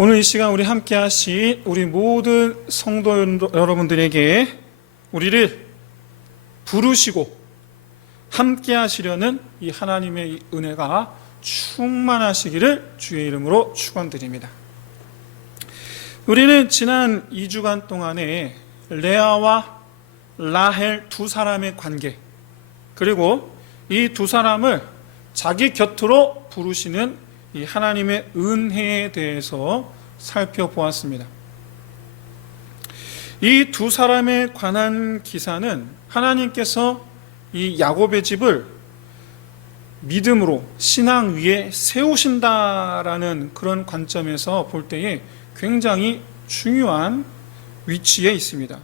오늘 이 시간 우리 함께 하신 우리 모든 성도 여러분들에게 우리를 부르시고 함께 하시려는 이 하나님의 이 은혜가 충만하시기를 주의 이름으로 축원드립니다. 우리는 지난 2주간 동안에 레아와 라헬 두 사람의 관계, 그리고 이 두 사람을 자기 곁으로 부르시는 이 하나님의 은혜에 대해서 살펴보았습니다. 이 두 사람에 관한 기사는 하나님께서 이 야곱의 집을 믿음으로 신앙 위에 세우신다라는 그런 관점에서 볼 때에 굉장히 중요한 위치에 있습니다.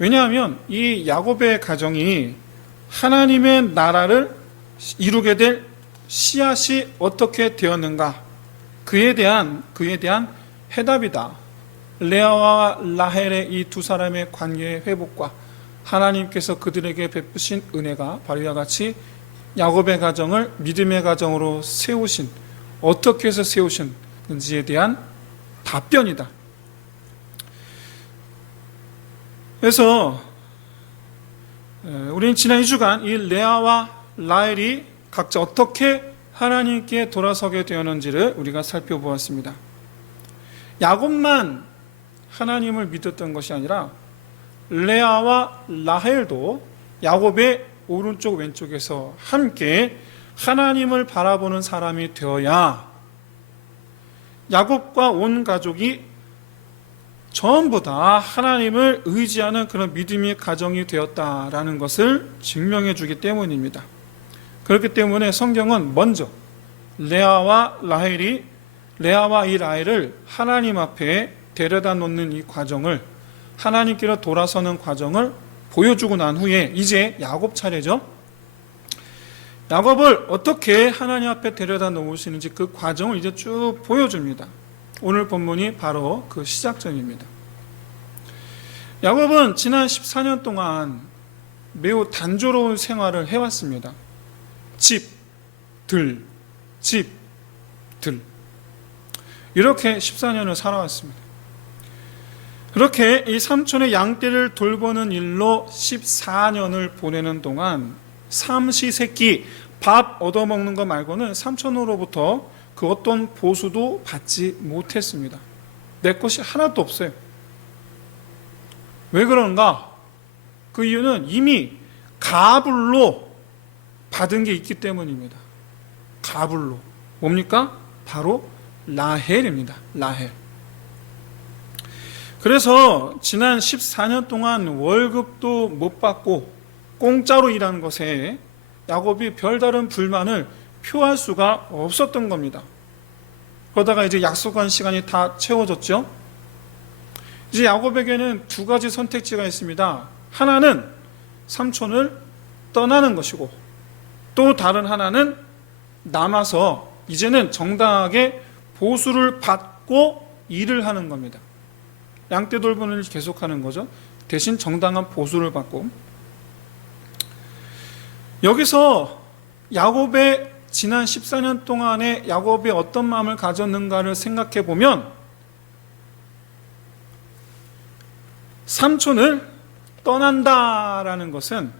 왜냐하면 이 야곱의 가정이 하나님의 나라를 이루게 될 씨앗이 어떻게 되었는가, 그에 대한 해답이다. 레아와 라헬의 이 두 사람의 관계의 회복과 하나님께서 그들에게 베푸신 은혜가 바로 이와 같이 야곱의 가정을 믿음의 가정으로 세우신, 어떻게 해서 세우신지에 대한 답변이다. 그래서 우리는 지난 2주간 이 레아와 라헬이 각자 어떻게 하나님께 돌아서게 되었는지를 우리가 살펴보았습니다. 야곱만 하나님을 믿었던 것이 아니라 레아와 라헬도 야곱의 오른쪽 왼쪽에서 함께 하나님을 바라보는 사람이 되어야 야곱과 온 가족이 전부 다 하나님을 의지하는 그런 믿음의 가정이 되었다라는 것을 증명해 주기 때문입니다. 그렇기 때문에 성경은 먼저 레아와 이 라헬을 하나님 앞에 데려다 놓는 이 과정을, 하나님께로 돌아서는 과정을 보여주고 난 후에 이제 야곱 차례죠. 야곱을 어떻게 하나님 앞에 데려다 놓으시는지 그 과정을 이제 쭉 보여줍니다. 오늘 본문이 바로 그 시작점입니다. 야곱은 지난 14년 동안 매우 단조로운 생활을 해왔습니다. 집, 들, 이렇게 14년을 살아왔습니다. 그렇게 이 삼촌의 양떼를 돌보는 일로 14년을 보내는 동안 삼시세끼 밥 얻어먹는 것 말고는 삼촌으로부터 그 어떤 보수도 받지 못했습니다. 내 것이 하나도 없어요. 왜 그런가? 그 이유는 이미 가불로 받은 게 있기 때문입니다. 가불로. 뭡니까? 바로 라헬입니다. 라헬. 그래서 지난 14년 동안 월급도 못 받고 공짜로 일하는 것에 야곱이 별다른 불만을 표할 수가 없었던 겁니다. 그러다가 이제 약속한 시간이 다 채워졌죠. 이제 야곱에게는 두 가지 선택지가 있습니다. 하나는 삼촌을 떠나는 것이고, 또 다른 하나는 남아서 이제는 정당하게 보수를 받고 일을 하는 겁니다. 양떼 돌보는 일을 계속하는 거죠. 대신 정당한 보수를 받고. 여기서 야곱의 지난 14년 동안에 야곱이 어떤 마음을 가졌는가를 생각해 보면, 삼촌을 떠난다라는 것은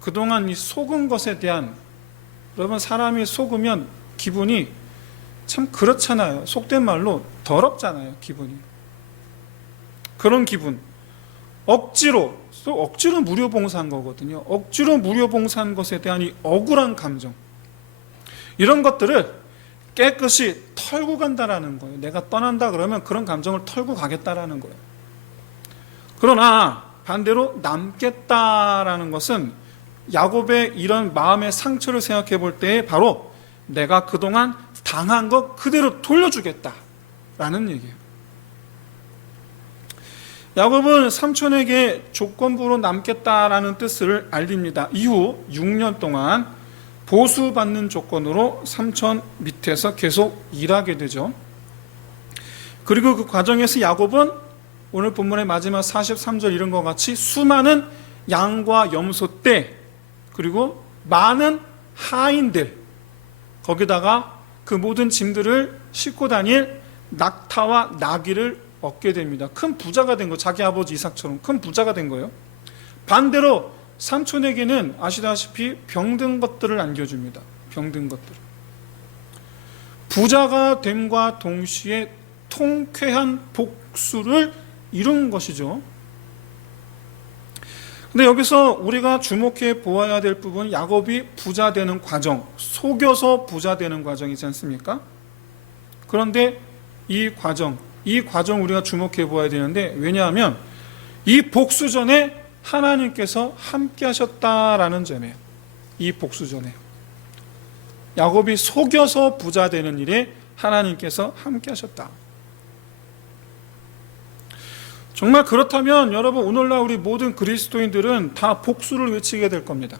그동안 이 속은 것에 대한, 여러분 사람이 속으면 기분이 참 그렇잖아요. 속된 말로 더럽잖아요. 기분이. 그런 기분, 억지로 무료 봉사한 거거든요. 억지로 무료 봉사한 것에 대한 이 억울한 감정, 이런 것들을 깨끗이 털고 간다라는 거예요. 내가 떠난다 그러면 그런 감정을 털고 가겠다라는 거예요. 그러나 반대로 남겠다라는 것은 야곱의 이런 마음의 상처를 생각해 볼 때 바로 내가 그동안 당한 것 그대로 돌려주겠다라는 얘기예요. 야곱은 삼촌에게 조건부로 남겠다라는 뜻을 알립니다. 이후 6년 동안 보수받는 조건으로 삼촌 밑에서 계속 일하게 되죠. 그리고 그 과정에서 야곱은 오늘 본문의 마지막 43절 이런 것 같이 수많은 양과 염소 떼, 그리고 많은 하인들, 거기다가 그 모든 짐들을 싣고 다닐 낙타와 나귀를 얻게 됩니다. 큰 부자가 된 거, 자기 아버지 이삭처럼 큰 부자가 된 거예요. 반대로 삼촌에게는 아시다시피 병든 것들을 안겨줍니다. 병든 것들. 부자가 됨과 동시에 통쾌한 복수를 이룬 것이죠. 근데 여기서 우리가 주목해 보아야 될 부분은 야곱이 부자 되는 과정, 속여서 부자 되는 과정이지 않습니까? 그런데 이 과정 우리가 주목해 보아야 되는데, 왜냐하면 이 복수전에 하나님께서 함께 하셨다라는 점이에요. 이 복수전에 야곱이 속여서 부자 되는 일에 하나님께서 함께 하셨다. 정말 그렇다면 여러분, 오늘날 우리 모든 그리스도인들은 다 복수를 외치게 될 겁니다.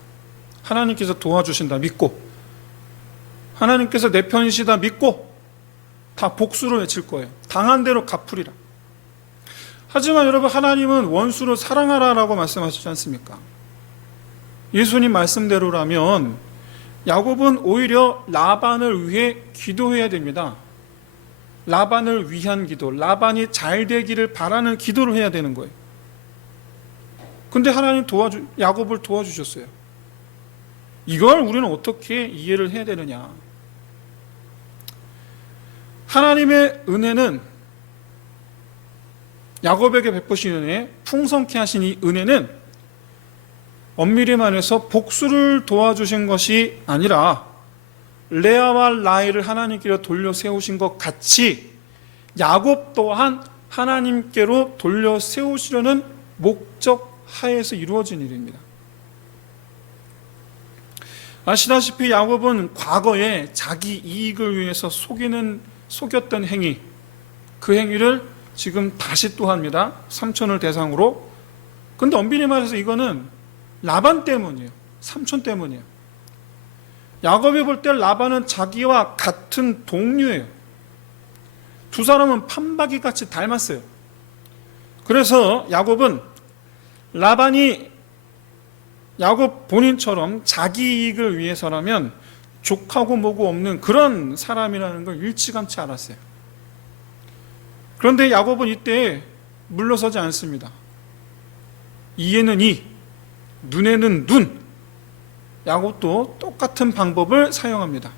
하나님께서 도와주신다 믿고, 하나님께서 내 편이시다 믿고 다 복수를 외칠 거예요. 당한 대로 갚으리라. 하지만 여러분, 하나님은 원수를 사랑하라라고 말씀하시지 않습니까? 예수님 말씀대로라면 야곱은 오히려 라반을 위해 기도해야 됩니다. 라반을 위한 기도, 라반이 잘 되기를 바라는 기도를 해야 되는 거예요. 근데 하나님 야곱을 도와주셨어요. 이걸 우리는 어떻게 이해를 해야 되느냐? 하나님의 은혜는, 야곱에게 베푸신 은혜, 풍성케 하신 이 은혜는 엄밀히 말해서 복수를 도와주신 것이 아니라 레아와 라헬을 하나님께로 돌려 세우신 것 같이 야곱 또한 하나님께로 돌려 세우시려는 목적 하에서 이루어진 일입니다. 아시다시피 야곱은 과거에 자기 이익을 위해서 속였던 행위, 그 행위를 지금 다시 또 합니다. 삼촌을 대상으로. 근데 엄밀히 말해서 이거는 라반 때문이에요. 삼촌 때문이에요. 야곱이 볼 때 라반은 자기와 같은 동료예요. 두 사람은 판박이 같이 닮았어요. 그래서 야곱은 라반이 야곱 본인처럼 자기 이익을 위해서라면 족하고 뭐고 없는 그런 사람이라는 걸 일찌감치 알았어요. 그런데 야곱은 이때 물러서지 않습니다. 이에는 이, 눈에는 눈. 야곱도 똑같은 방법을 사용합니다.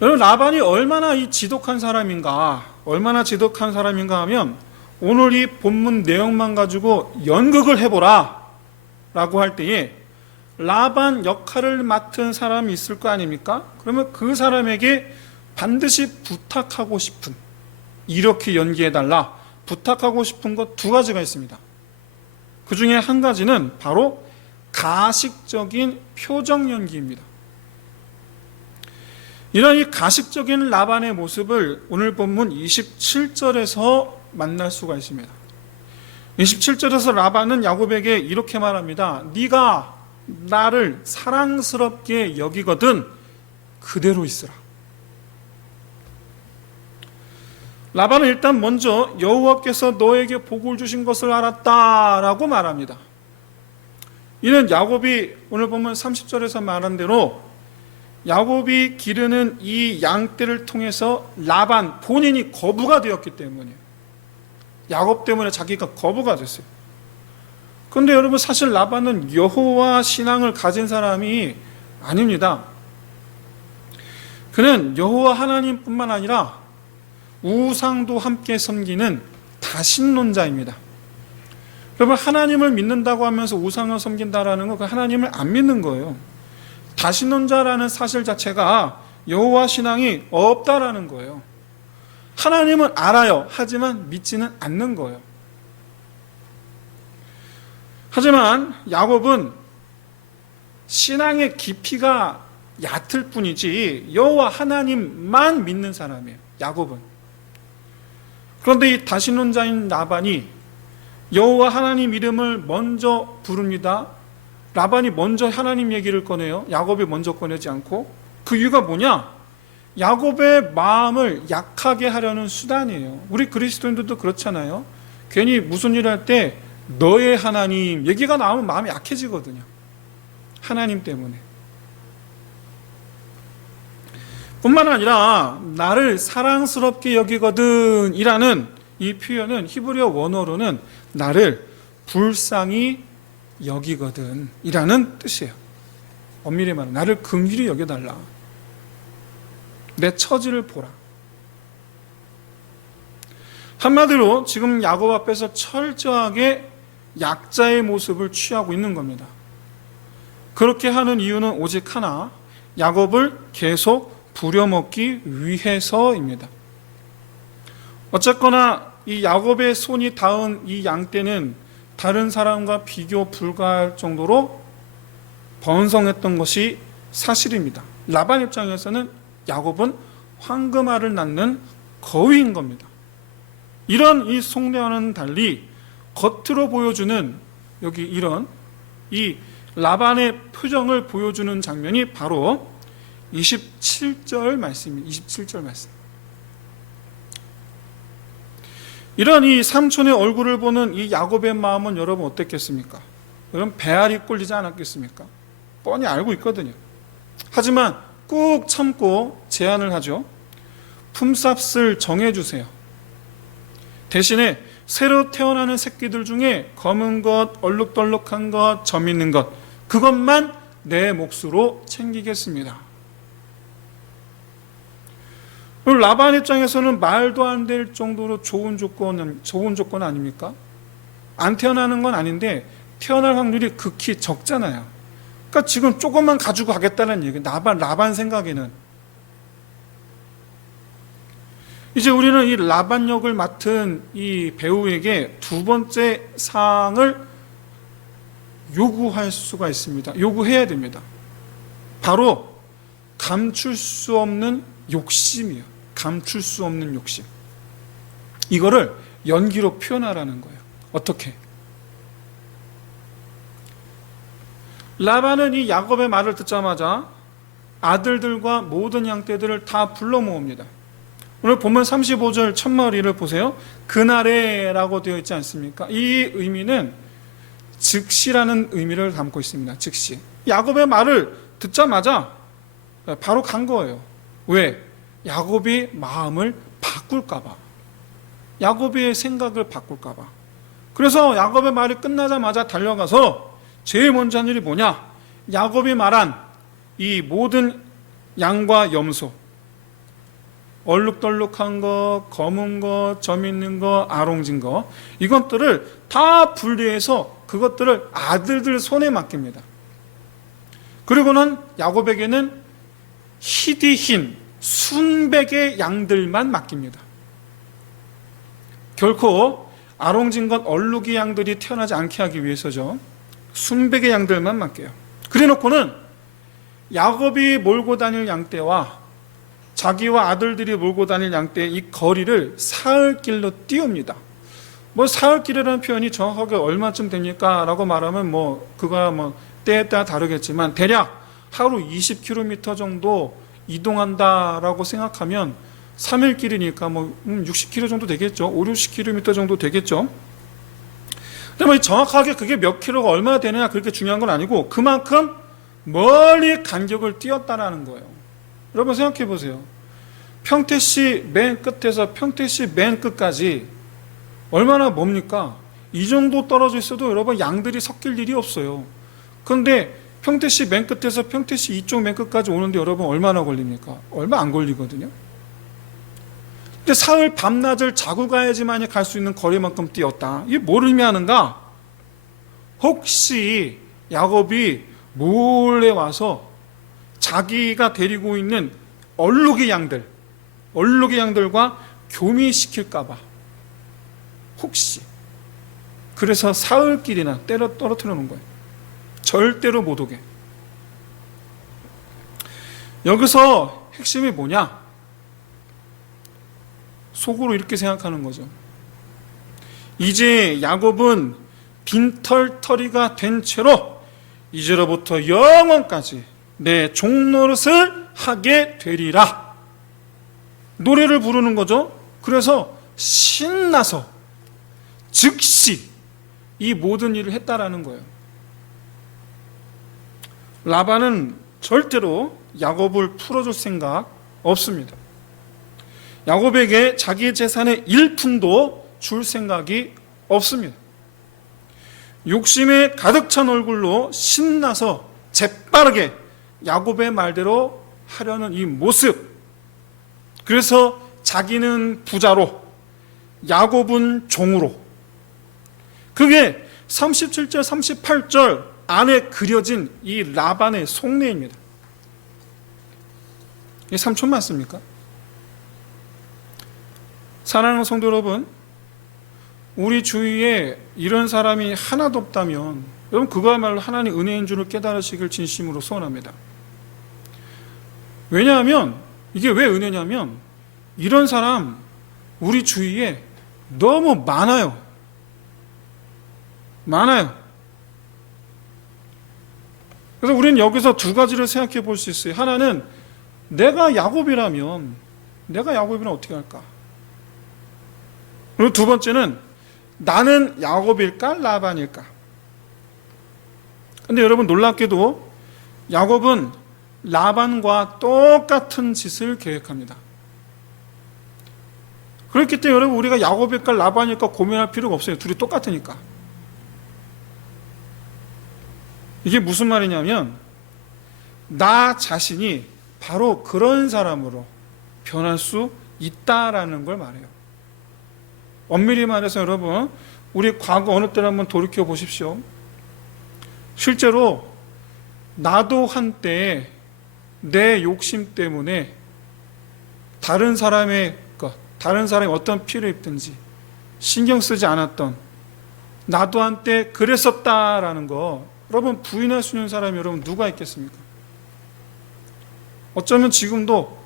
여러분, 라반이 얼마나 지독한 사람인가 하면 오늘 이 본문 내용만 가지고 연극을 해보라 라고 할 때에 라반 역할을 맡은 사람이 있을 거 아닙니까? 그러면 그 사람에게 반드시 부탁하고 싶은, 이렇게 연기해달라 부탁하고 싶은 것 두 가지가 있습니다. 그 중에 한 가지는 바로 가식적인 표정 연기입니다. 이런 이 가식적인 라반의 모습을 오늘 본문 27절에서 만날 수가 있습니다. 27절에서 라반은 야곱에게 이렇게 말합니다. 네가 나를 사랑스럽게 여기거든 그대로 있으라. 라반은 일단 먼저 여호와께서 너에게 복을 주신 것을 알았다라고 말합니다. 이는 야곱이 오늘 보면 30절에서 말한 대로 야곱이 기르는 이 양떼를 통해서 라반 본인이 거부가 되었기 때문이에요. 야곱 때문에 자기가 거부가 됐어요. 그런데 여러분, 사실 라반은 여호와 신앙을 가진 사람이 아닙니다. 그는 여호와 하나님뿐만 아니라 우상도 함께 섬기는 다신론자입니다. 여러분, 하나님을 믿는다고 하면서 우상을 섬긴다라는 건 그 하나님을 안 믿는 거예요. 다신론자라는 사실 자체가 여호와 신앙이 없다라는 거예요. 하나님은 알아요. 하지만 믿지는 않는 거예요. 하지만 야곱은 신앙의 깊이가 얕을 뿐이지 여호와 하나님만 믿는 사람이에요. 야곱은. 그런데 이 다신론자인 라반이 여호와 하나님 이름을 먼저 부릅니다. 라반이 먼저 하나님 얘기를 꺼내요. 야곱이 먼저 꺼내지 않고. 그 이유가 뭐냐? 야곱의 마음을 약하게 하려는 수단이에요. 우리 그리스도인들도 그렇잖아요. 괜히 무슨 일 할 때 너의 하나님 얘기가 나오면 마음이 약해지거든요. 하나님 때문에. 뿐만 아니라 나를 사랑스럽게 여기거든 이라는 이 표현은 히브리어 원어로는 나를 불쌍히 여기거든 이라는 뜻이에요. 엄밀히 말하면 나를 긍휼히 여겨달라. 내 처지를 보라. 한마디로 지금 야곱 앞에서 철저하게 약자의 모습을 취하고 있는 겁니다. 그렇게 하는 이유는 오직 하나, 야곱을 계속 부려먹기 위해서입니다. 어쨌거나 이 야곱의 손이 닿은 이 양떼는 다른 사람과 비교 불가할 정도로 번성했던 것이 사실입니다. 라반 입장에서는 야곱은 황금알을 낳는 거위인 겁니다. 이런 이 속내와는 달리 겉으로 보여주는 여기 이런 이 라반의 표정을 보여주는 장면이 바로 27절 말씀입니다. 27절 말씀. 이런 이 삼촌의 얼굴을 보는 이 야곱의 마음은 여러분 어땠겠습니까? 여러분 배알이 꼴리지 않았겠습니까? 뻔히 알고 있거든요. 하지만 꾹 참고 제안을 하죠. 품삯을 정해주세요. 대신에 새로 태어나는 새끼들 중에 검은 것, 얼룩덜룩한 것, 점 있는 것, 그것만 내 몫으로 챙기겠습니다. 라반 입장에서는 말도 안 될 정도로 좋은 조건 아닙니까? 안 태어나는 건 아닌데 태어날 확률이 극히 적잖아요. 그러니까 지금 조금만 가지고 가겠다는 얘기. 라반 생각에는 이제 우리는 이 라반 역을 맡은 이 배우에게 두 번째 사항을 요구할 수가 있습니다. 요구해야 됩니다. 바로 감출 수 없는 욕심이에요. 감출 수 없는 욕심. 이거를 연기로 표현하라는 거예요. 어떻게? 라반은 이 야곱의 말을 듣자마자 아들들과 모든 양떼들을 다 불러 모읍니다. 오늘 보면 35절 첫머리를 보세요. 그날에라고 되어 있지 않습니까? 이 의미는 즉시라는 의미를 담고 있습니다. 즉시. 야곱의 말을 듣자마자 바로 간 거예요. 왜? 야곱이 마음을 바꿀까봐. 야곱의 생각을 바꿀까봐. 그래서 야곱의 말이 끝나자마자 달려가서 제일 먼저 한 일이 뭐냐? 야곱이 말한 이 모든 양과 염소, 얼룩덜룩한 거, 검은 거, 점 있는 거, 아롱진 거, 이것들을 다 분리해서 그것들을 아들들 손에 맡깁니다. 그리고는 야곱에게는 희디 흰 순백의 양들만 맡깁니다. 결코 아롱진 것, 얼룩이 양들이 태어나지 않게 하기 위해서죠. 순백의 양들만 맡겨요. 그래놓고는 야곱이 몰고 다닐 양떼와 자기와 아들들이 몰고 다닐 양떼의 이 거리를 사흘길로 띄웁니다. 사흘길이라는 표현이 정확하게 얼마쯤 됩니까? 라고 말하면 그거야 때에 따라 다르겠지만 대략 하루 20km 정도 이동한다라고 생각하면 3일 길이니까 60km 정도 되겠죠. 5, 60km 정도 되겠죠. 근데 정확하게 그게 몇 킬로가 얼마나 되느냐 그렇게 중요한 건 아니고 그만큼 멀리 간격을 띄었다라는 거예요. 여러분 생각해 보세요. 평택시 맨 끝에서 평택시 맨 끝까지 얼마나 멉니까? 이 정도 떨어져 있어도 여러분 양들이 섞일 일이 없어요. 그런데 평택시 맨 끝에서 평택시 이쪽 맨 끝까지 오는데 여러분 얼마나 걸립니까? 얼마 안 걸리거든요. 근데 사흘 밤낮을 자고 가야지만이 갈 수 있는 거리만큼 뛰었다. 이게 뭘 의미하는가? 혹시 야곱이 몰래 와서 자기가 데리고 있는 얼룩의 양들과 교미시킬까봐 혹시 그래서 사흘길이나 떨어뜨려 놓은 거예요. 절대로 못 오게. 여기서 핵심이 뭐냐? 속으로 이렇게 생각하는 거죠. 이제 야곱은 빈털터리가 된 채로 이제로부터 영원까지 내 종노릇을 하게 되리라. 노래를 부르는 거죠. 그래서 신나서 즉시 이 모든 일을 했다라는 거예요. 라반은 절대로 야곱을 풀어줄 생각 없습니다. 야곱에게 자기 재산의 1푼도 줄 생각이 없습니다. 욕심에 가득 찬 얼굴로 신나서 재빠르게 야곱의 말대로 하려는 이 모습, 그래서 자기는 부자로 야곱은 종으로, 그게 37절 38절 안에 그려진 이 라반의 속내입니다. 이게 삼촌 맞습니까? 사랑하는 성도 여러분, 우리 주위에 이런 사람이 하나도 없다면 여러분 그거야말로 하나님 은혜인 줄을 깨달으시길 진심으로 소원합니다. 왜냐하면 이게 왜 은혜냐면 이런 사람 우리 주위에 너무 많아요. 그래서 우리는 여기서 두 가지를 생각해 볼 수 있어요. 하나는 내가 야곱이라면 어떻게 할까? 그리고 두 번째는 나는 야곱일까 라반일까? 근데 여러분 놀랍게도 야곱은 라반과 똑같은 짓을 계획합니다. 그렇기 때문에 여러분 우리가 야곱일까 라반일까 고민할 필요가 없어요. 둘이 똑같으니까. 이게 무슨 말이냐면 나 자신이 바로 그런 사람으로 변할 수 있다라는 걸 말해요. 엄밀히 말해서 여러분 우리 과거 어느 때를 한번 돌이켜 보십시오. 실제로 나도 한때 내 욕심 때문에 다른 사람이 어떤 피를 입든지 신경 쓰지 않았던 나도 한때 그랬었다라는 거 여러분 부인할 수 있는 사람이 여러분 누가 있겠습니까? 어쩌면 지금도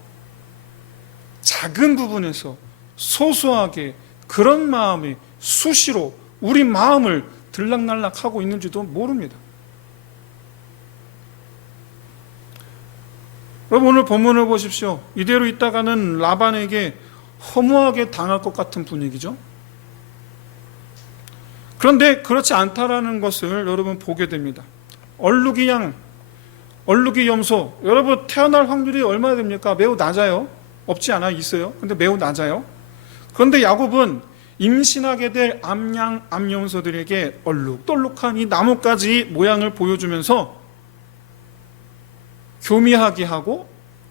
작은 부분에서 소소하게 그런 마음이 수시로 우리 마음을 들락날락하고 있는지도 모릅니다. 여러분 오늘 본문을 보십시오. 이대로 있다가는 라반에게 허무하게 당할 것 같은 분위기죠. 그런데 그렇지 않다라는 것을 여러분 보게 됩니다. 얼룩이 염소, 여러분 태어날 확률이 얼마나 됩니까? 매우 낮아요. 없지 않아 있어요. 근데 매우 낮아요. 그런데 야곱은 임신하게 될 암양, 암염소들에게 얼룩덜룩한 이 나뭇가지 모양을 보여주면서 교미하게 하고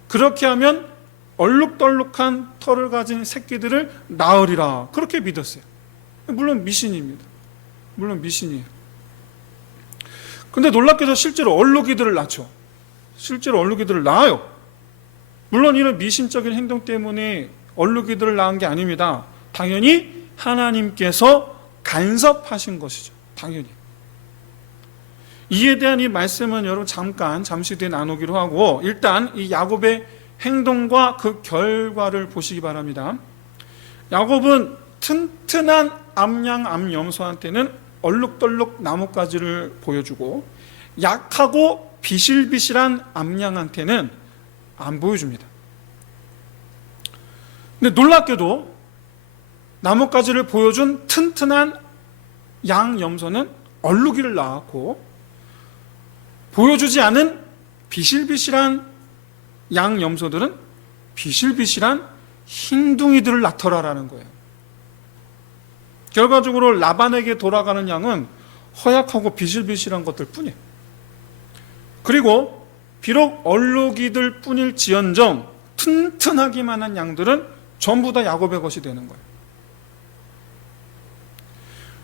그렇게 하면 얼룩덜룩한 털을 가진 새끼들을 낳으리라 그렇게 믿었어요. 물론 미신입니다. 물론 미신이에요. 근데 놀랍게도 실제로 얼룩이들을 낳죠. 실제로 얼룩이들을 낳아요. 물론 이런 미신적인 행동 때문에 얼룩이들을 낳은 게 아닙니다. 당연히 하나님께서 간섭하신 것이죠. 당연히. 이에 대한 이 말씀은 여러분 잠시 뒤에 나누기로 하고 일단 이 야곱의 행동과 그 결과를 보시기 바랍니다. 야곱은 튼튼한 암양, 암염소한테는 얼룩덜룩 나뭇가지를 보여주고 약하고 비실비실한 암양한테는 안 보여줍니다. 근데 놀랍게도 나뭇가지를 보여준 튼튼한 양염소는 얼룩이를 낳았고 보여주지 않은 비실비실한 양염소들은 비실비실한 흰둥이들을 낳더라라는 거예요. 결과적으로 라반에게 돌아가는 양은 허약하고 비실비실한 것들 뿐이에요. 그리고 비록 얼룩이들 뿐일지언정 튼튼하기만 한 양들은 전부 다 야곱의 것이 되는 거예요.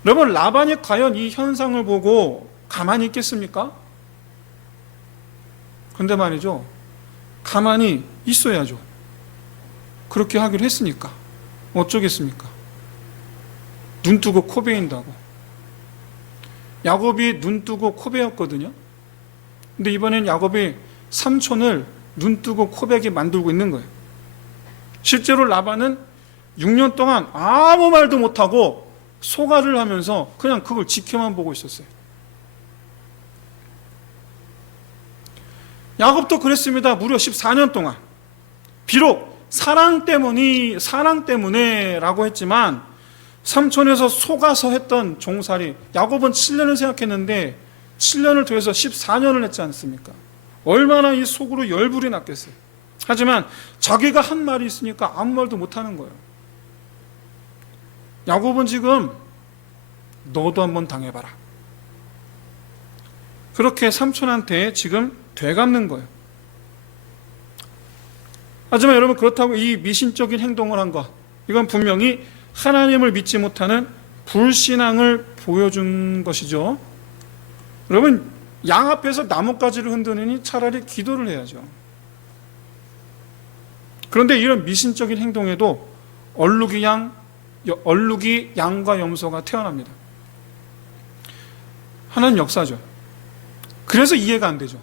여러분 라반이 과연 이 현상을 보고 가만히 있겠습니까? 근데 말이죠, 가만히 있어야죠. 그렇게 하기로 했으니까 어쩌겠습니까? 눈 뜨고 코 베인다고. 야곱이 눈 뜨고 코 베었거든요. 근데 이번엔 야곱이 삼촌을 눈 뜨고 코 베게 만들고 있는 거예요. 실제로 라반은 6년 동안 아무 말도 못하고 소가를 하면서 그냥 그걸 지켜만 보고 있었어요. 야곱도 그랬습니다. 무려 14년 동안. 비록 사랑 때문에라고 했지만 삼촌에서 속아서 했던 종살이, 야곱은 7년을 생각했는데 7년을 더해서 14년을 했지 않습니까? 얼마나 이 속으로 열불이 났겠어요. 하지만 자기가 한 말이 있으니까 아무 말도 못하는 거예요. 야곱은 지금 너도 한번 당해봐라. 그렇게 삼촌한테 지금 되갚는 거예요. 하지만 여러분, 그렇다고 이 미신적인 행동을 한 것, 이건 분명히 하나님을 믿지 못하는 불신앙을 보여준 것이죠. 여러분, 양 앞에서 나뭇가지를 흔드느니 차라리 기도를 해야죠. 그런데 이런 미신적인 행동에도 얼룩이 양과 염소가 태어납니다. 하나님 역사죠. 그래서 이해가 안 되죠.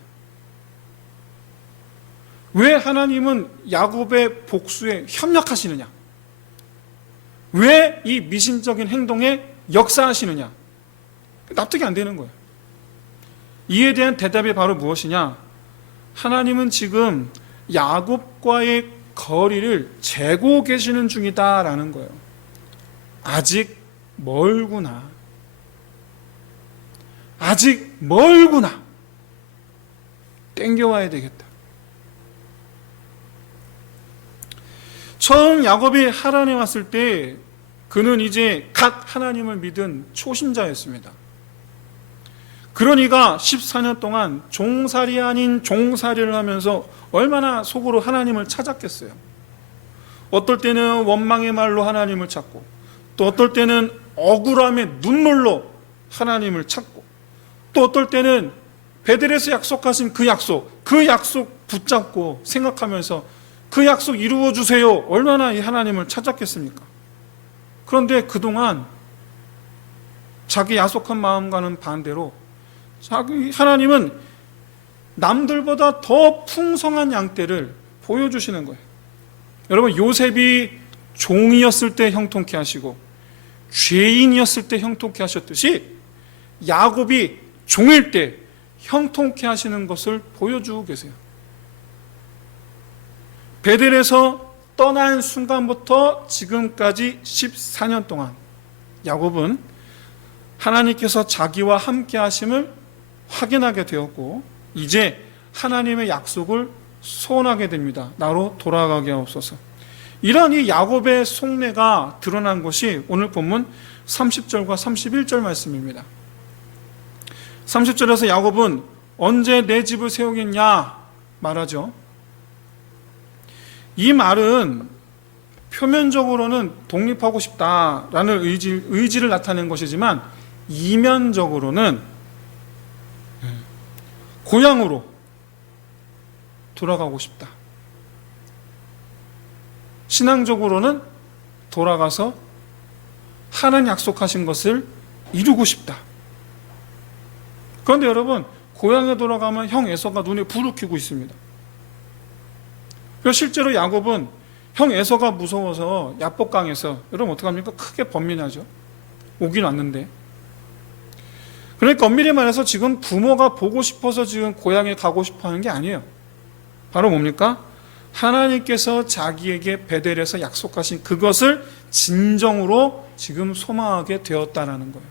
왜 하나님은 야곱의 복수에 협력하시느냐? 왜 이 미신적인 행동에 역사하시느냐? 납득이 안 되는 거예요. 이에 대한 대답이 바로 무엇이냐? 하나님은 지금 야곱과의 거리를 재고 계시는 중이다라는 거예요. 아직 멀구나. 아직 멀구나. 땡겨와야 되겠다. 처음 야곱이 하란에 왔을 때 그는 이제 각 하나님을 믿은 초신자였습니다. 그러니까 14년 동안 종살이 아닌 종살이를 하면서 얼마나 속으로 하나님을 찾았겠어요. 어떨 때는 원망의 말로 하나님을 찾고, 또 어떨 때는 억울함의 눈물로 하나님을 찾고, 또 어떨 때는 베델에서 약속하신 그 약속 붙잡고 생각하면서 그 약속 이루어 주세요. 얼마나 이 하나님을 찾았겠습니까? 그런데 그동안 자기 야속한 마음과는 반대로 하나님은 남들보다 더 풍성한 양떼를 보여주시는 거예요. 여러분, 요셉이 종이었을 때 형통케 하시고 죄인이었을 때 형통케 하셨듯이 야곱이 종일 때 형통케 하시는 것을 보여주고 계세요. 베델에서 떠난 순간부터 지금까지 14년 동안 야곱은 하나님께서 자기와 함께 하심을 확인하게 되었고, 이제 하나님의 약속을 소원하게 됩니다. 나로 돌아가게 하옵소서. 이런 이 야곱의 속내가 드러난 것이 오늘 본문 30절과 31절 말씀입니다. 30절에서 야곱은 언제 내 집을 세우겠냐 말하죠. 이 말은 표면적으로는 독립하고 싶다라는 의지를 나타낸 것이지만 이면적으로는 고향으로 돌아가고 싶다. 신앙적으로는 돌아가서 하나님 약속하신 것을 이루고 싶다. 그런데 여러분, 고향에 돌아가면 형 에서가 눈에 불을 켜고 있습니다. 실제로 야곱은 형 에서가 무서워서 야복강에서, 여러분 어떡합니까? 크게 번민하죠. 오긴 왔는데. 그러니까 엄밀히 말해서 지금 부모가 보고 싶어서 지금 고향에 가고 싶어 하는 게 아니에요. 바로 뭡니까? 하나님께서 자기에게 베델에서 약속하신 그것을 진정으로 지금 소망하게 되었다라는 거예요.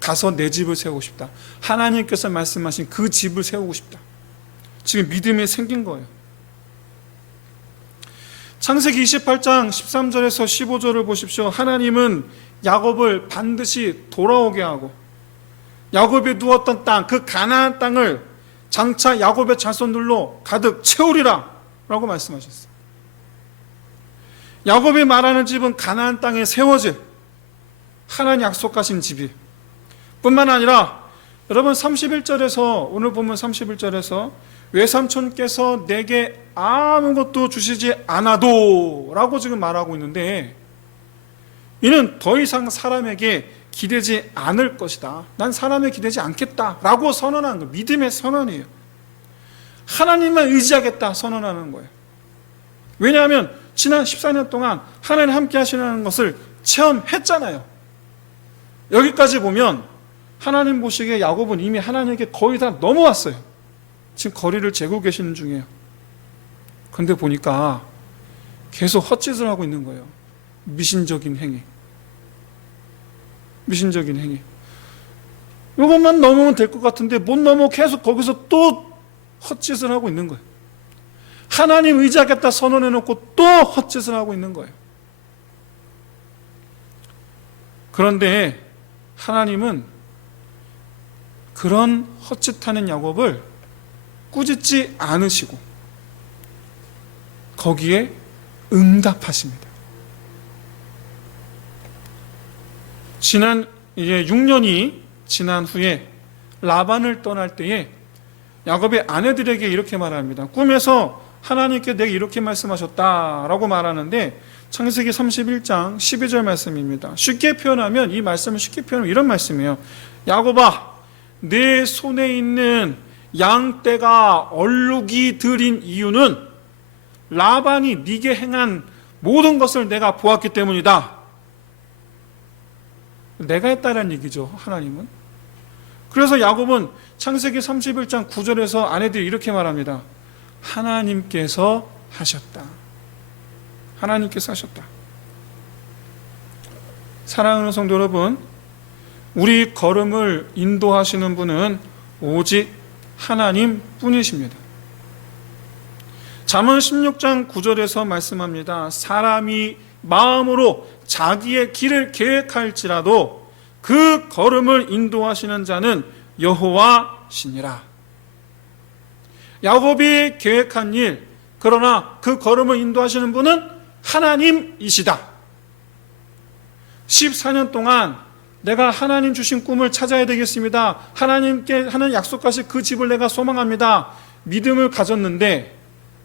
가서 내 집을 세우고 싶다. 하나님께서 말씀하신 그 집을 세우고 싶다. 지금 믿음이 생긴 거예요. 창세기 28장 13절에서 15절을 보십시오. 하나님은 야곱을 반드시 돌아오게 하고 야곱이 누웠던 땅, 그 가나안 땅을 장차 야곱의 자손들로 가득 채우리라 라고 말씀하셨어요. 야곱이 말하는 집은 가나안 땅에 세워질 하나님 약속하신 집이 뿐만 아니라, 여러분 31절에서, 오늘 보면 31절에서 외삼촌께서 내게 아무것도 주시지 않아도 라고 지금 말하고 있는데, 이는 더 이상 사람에게 기대지 않을 것이다. 난 사람에 기대지 않겠다 라고 선언하는 거예요. 믿음의 선언이에요. 하나님만 의지하겠다 선언하는 거예요. 왜냐하면 지난 14년 동안 하나님 함께 하시는 것을 체험했잖아요. 여기까지 보면 하나님 보시기에 야곱은 이미 하나님께 거의 다 넘어왔어요. 지금 거리를 재고 계시는 중이에요. 그런데 보니까 계속 헛짓을 하고 있는 거예요. 미신적인 행위. 미신적인 행위. 이것만 넘으면 될 것 같은데 못 넘어 계속 거기서 또 헛짓을 하고 있는 거예요. 하나님 의지하겠다 선언해놓고 또 헛짓을 하고 있는 거예요. 그런데 하나님은 그런 헛짓하는 야곱을 꾸짖지 않으시고 거기에 응답하십니다. 지난 이제 6년이 지난 후에 라반을 떠날 때에 야곱의 아내들에게 이렇게 말합니다. 꿈에서 하나님께 내게 이렇게 말씀하셨다라고 말하는데 창세기 31장 12절 말씀입니다. 쉽게 표현하면 이 말씀을 쉽게 표현하면 이런 말씀이에요. 야곱아, 내 손에 있는 양떼가 얼룩이 들인 이유는 라반이 네게 행한 모든 것을 내가 보았기 때문이다. 내가 했다는 얘기죠, 하나님은. 그래서 야곱은 창세기 31장 9절에서 아내들이 이렇게 말합니다. 하나님께서 하셨다. 하나님께서 하셨다. 사랑하는 성도 여러분, 우리 걸음을 인도하시는 분은 오직 하나님 뿐이십니다. 잠언 16장 9절에서 말씀합니다. 사람이 마음으로 자기의 길을 계획할지라도 그 걸음을 인도하시는 자는 여호와시니라. 야곱이 계획한 일, 그러나 그 걸음을 인도하시는 분은 하나님이시다. 14년 동안 내가 하나님 주신 꿈을 찾아야 되겠습니다. 하나님께 하는 약속하신 그 집을 내가 소망합니다. 믿음을 가졌는데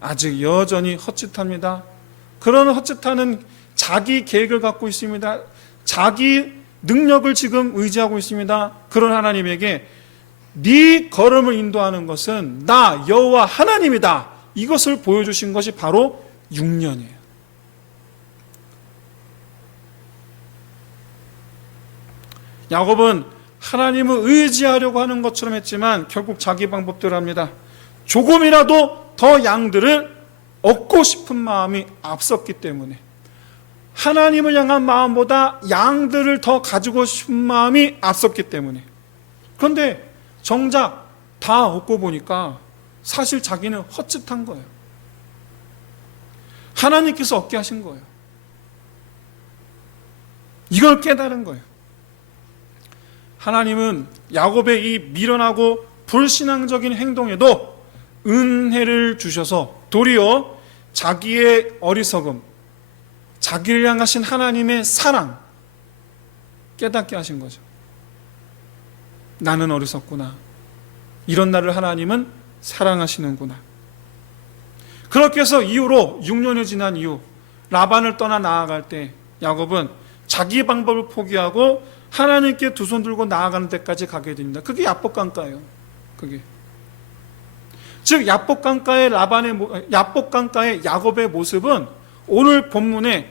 아직 여전히 헛짓합니다. 그런 헛짓하는 자기 계획을 갖고 있습니다. 자기 능력을 지금 의지하고 있습니다. 그런 하나님에게 네 걸음을 인도하는 것은 나 여호와 하나님이다. 이것을 보여주신 것이 바로 6년이에요. 야곱은 하나님을 의지하려고 하는 것처럼 했지만 결국 자기 방법대로 합니다. 조금이라도 더 양들을 얻고 싶은 마음이 앞섰기 때문에 하나님을 향한 마음보다 양들을 더 가지고 싶은 마음이 앞섰기 때문에. 그런데 정작 다 얻고 보니까 사실 자기는 헛짓한 거예요. 하나님께서 얻게 하신 거예요. 이걸 깨달은 거예요. 하나님은 야곱의 이 미련하고 불신앙적인 행동에도 은혜를 주셔서 도리어 자기의 어리석음, 자기를 향하신 하나님의 사랑 깨닫게 하신 거죠. 나는 어리석구나. 이런 나를 하나님은 사랑하시는구나. 그렇게 해서 이후로 6년이 지난 이후 라반을 떠나 나아갈 때 야곱은 자기 방법을 포기하고 하나님께 두 손 들고 나아가는 데까지 가게 됩니다. 그게 야복강가예요. 그게. 즉 야복강가의 야곱의 모습은 오늘 본문에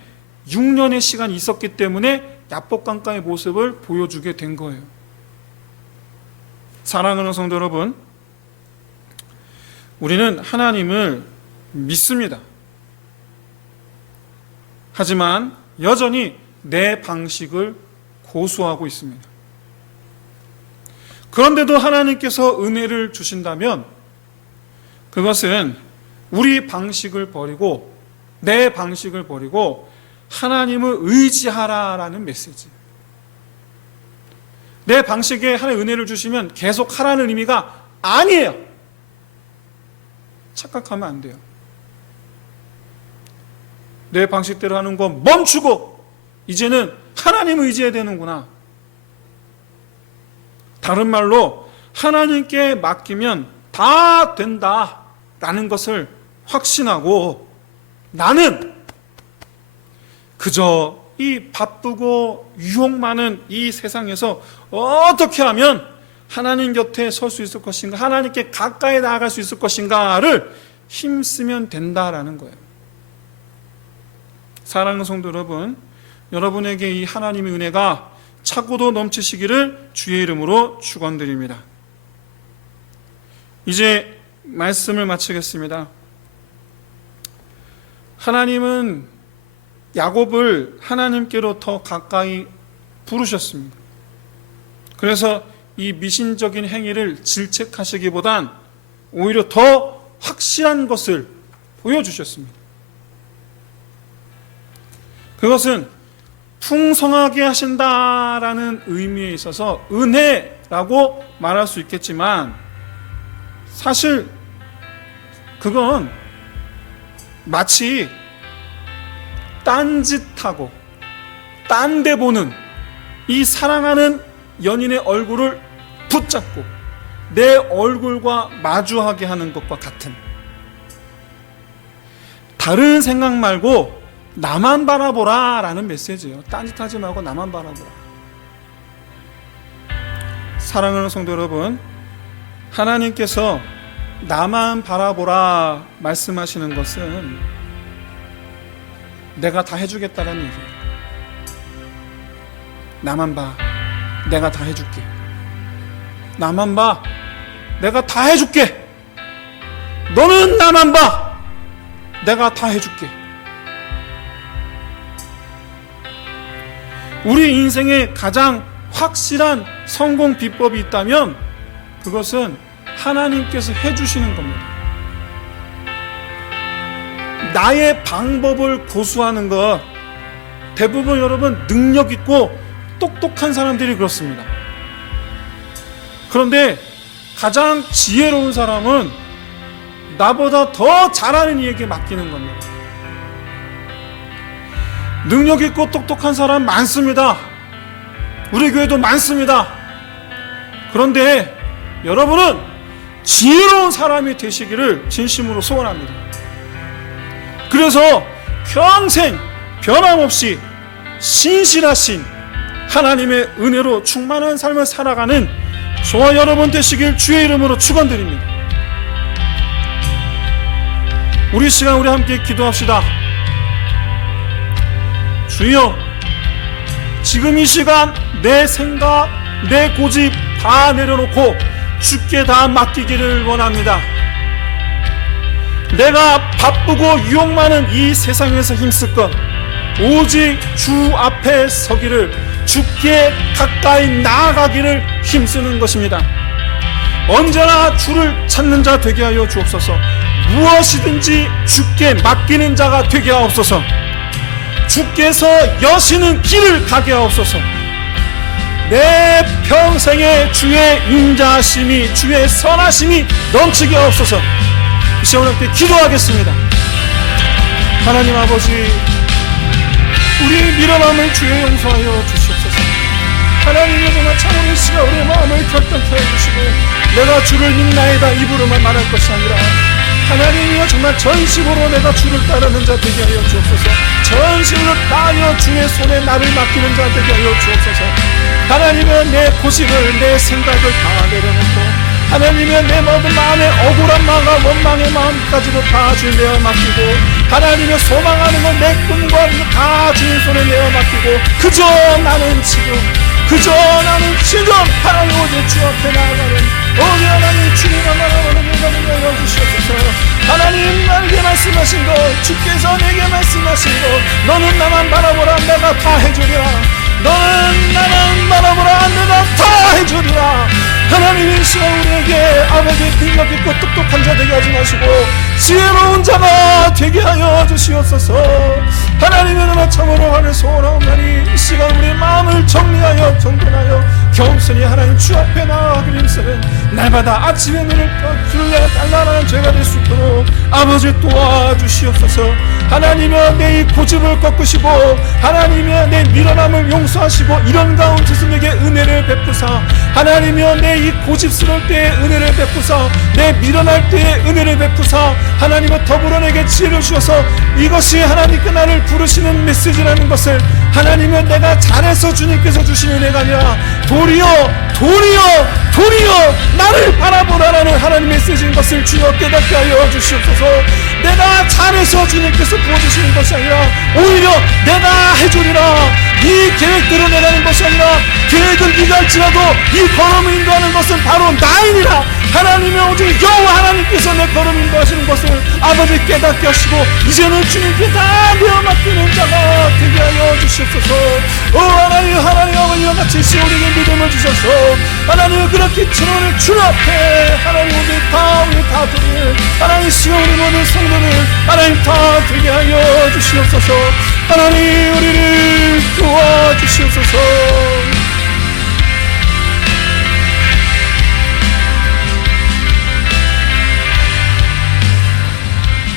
6년의 시간이 있었기 때문에 야복강가의 모습을 보여주게 된 거예요. 사랑하는 성도 여러분, 우리는 하나님을 믿습니다. 하지만 여전히 내 방식을 고수하고 있습니다. 그런데도 하나님께서 은혜를 주신다면 그것은 우리 방식을 버리고 내 방식을 버리고 하나님을 의지하라라는 메시지. 내 방식에 하나님 은혜를 주시면 계속 하라는 의미가 아니에요. 착각하면 안 돼요. 내 방식대로 하는 거 멈추고 이제는 하나님을 의지해야 되는구나. 다른 말로 하나님께 맡기면 다 된다라는 것을 확신하고 나는 그저 이 바쁘고 유혹 많은 이 세상에서 어떻게 하면 하나님 곁에 설 수 있을 것인가, 하나님께 가까이 나아갈 수 있을 것인가를 힘쓰면 된다라는 거예요. 사랑하는 성도 여러분, 여러분에게 이 하나님의 은혜가 차고도 넘치시기를 주의 이름으로 축원드립니다. 이제 말씀을 마치겠습니다. 하나님은 야곱을 하나님께로 더 가까이 부르셨습니다. 그래서 이 미신적인 행위를 질책하시기보단 오히려 더 확실한 것을 보여주셨습니다. 그것은 풍성하게 하신다라는 의미에 있어서 은혜라고 말할 수 있겠지만, 사실 그건 마치 딴짓하고 딴 데 보는 이 사랑하는 연인의 얼굴을 붙잡고 내 얼굴과 마주하게 하는 것과 같은, 다른 생각 말고 나만 바라보라 라는 메시지예요. 딴짓하지 말고 나만 바라보라. 사랑하는 성도 여러분, 하나님께서 나만 바라보라 말씀하시는 것은 내가 다 해주겠다는 얘기예요. 나만 봐, 내가 다 해줄게. 나만 봐, 내가 다 해줄게. 너는 나만 봐, 내가 다 해줄게. 우리 인생에 가장 확실한 성공 비법이 있다면 그것은 하나님께서 해주시는 겁니다. 나의 방법을 고수하는 것, 대부분 여러분 능력 있고 똑똑한 사람들이 그렇습니다. 그런데 가장 지혜로운 사람은 나보다 더 잘하는 이에게 맡기는 겁니다. 능력 있고 똑똑한 사람 많습니다. 우리 교회도 많습니다. 그런데 여러분은 지혜로운 사람이 되시기를 진심으로 소원합니다. 그래서 평생 변함없이 신실하신 하나님의 은혜로 충만한 삶을 살아가는 저와 여러분 되시길 주의 이름으로 축원드립니다. 우리 시간 우리 함께 기도합시다. 주여, 지금 이 시간 내 생각, 내 고집 다 내려놓고 주께 다 맡기기를 원합니다. 내가 바쁘고 유혹 많은 이 세상에서 힘쓸 것, 오직 주 앞에 서기를, 주께 가까이 나아가기를 힘쓰는 것입니다. 언제나 주를 찾는 자 되게 하여 주옵소서. 무엇이든지 주께 맡기는 자가 되게 하옵소서. 주께서 여시는 길을 가게 하옵소서. 내 평생에 주의 인자하심이, 주의 선하심이 넘치게 하옵소서. 이 시간 함께 기도하겠습니다. 하나님 아버지, 우리 미련함을 주의 용서하여 주시옵소서. 하나님의 정말 참으로 이 시간 우리의 마음을 결단케 해주시고, 내가 주를 믿나이다 입으로만 말할 것이 아니라 하나님이여 정말 전심으로 내가 주를 따르는 자 되게 하여 주옵소서. 전심으로 다하여 주의 손에 나를 맡기는 자 되게 하여 주옵소서. 하나님이여 내 고집을, 내 생각을 다 내려놓고, 하나님이여 내 모든 마음의 억울한 마음과 원망의 마음까지도 다 주님 내어 맡기고, 하나님이여 소망하는 것, 내 꿈과 다 주님 손에 내어 맡기고, 그저 나는 지금 하나님 오직 주 앞에 나아가는 오직 하나님 주님만 바라보는 인간을 열어주시옵소서. 하나님 나에게 말씀하신 것, 주께서 내게 말씀하신 것, 너는 나만 바라보라, 내가 다 해주리라. 너는 나만 바라보라, 내가 다 해주리라. 하나님의 시간 우리에게 아버지 능력 있고 똑똑한 자 되게 하지 마시고 지혜로운 자가 되게 하여 주시옵소서. 하나님의 나라 참으로 하늘 소원하오나니 이 시간 우리의 마음을 정리하여 정돈하여 겸손히 하나님 주 앞에 나아가기를 힘쓰는 날마다 아침에 눈을 주를 달라라는 죄가 될 수 있도록 아버지 도와주시옵소서. 하나님여 내 이 고집을 꺾으시고, 하나님여 내 미련함을 용서하시고, 이런 가운데서 내게 은혜를 베푸사, 하나님여 내 이 고집스러울 때에 은혜를 베푸사, 내 미련할 때에 은혜를 베푸사, 하나님여 더불어 내게 지혜를 주셔서 이것이 하나님께 나를 부르시는 메시지라는 것을, 하나님여 내가 잘해서 주님께서 주시는 은혜가 아니라 도리어 나를 바라보라라는 하나님의 메시지인 것을 주여 깨닫게 하여 주시옵소서. 내가 잘해서 주님께서 부어주시는 것이 아니라 오히려 내가 해주리라. 네 계획대로 내가는 것이 아니라 계획은 네가 할지라도 이 걸음을 인도하는 것은 바로 나이니라. 하나님의 오직 여호와 하나님께서 내 걸음 인도하시는 것을 아버지 깨닫게 하시고 이제는 주님께 다 내어 맡기는 자가 되게 하여 주시옵소서. 오 하나님, 하나님 아버지와 같이 우리에게 믿음을 주셔서 하나님 그렇게 천원의 주 앞에 하나님 우리 다 드릴 하나님 시간 우리 모든 성도들 하나님 다 되게 하여 주시옵소서. 하나님 우리를 도와주시옵소서.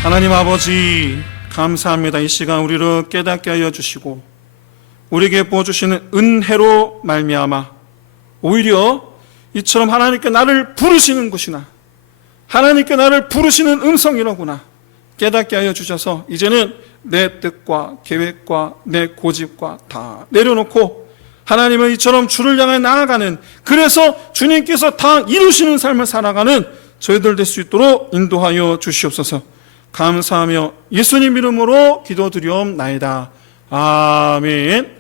하나님 아버지 감사합니다. 이 시간 우리를 깨닫게 하여 주시고 우리에게 부어주시는 은혜로 말미암아 오히려 이처럼 하나님께 나를 부르시는 것이나 하나님께 나를 부르시는 음성이로구나 깨닫게 하여 주셔서 이제는 내 뜻과 계획과 내 고집과 다 내려놓고 하나님은 이처럼 주를 향해 나아가는, 그래서 주님께서 다 이루시는 삶을 살아가는 저희들 될 수 있도록 인도하여 주시옵소서. 감사하며 예수님 이름으로 기도드리옵나이다. 아멘.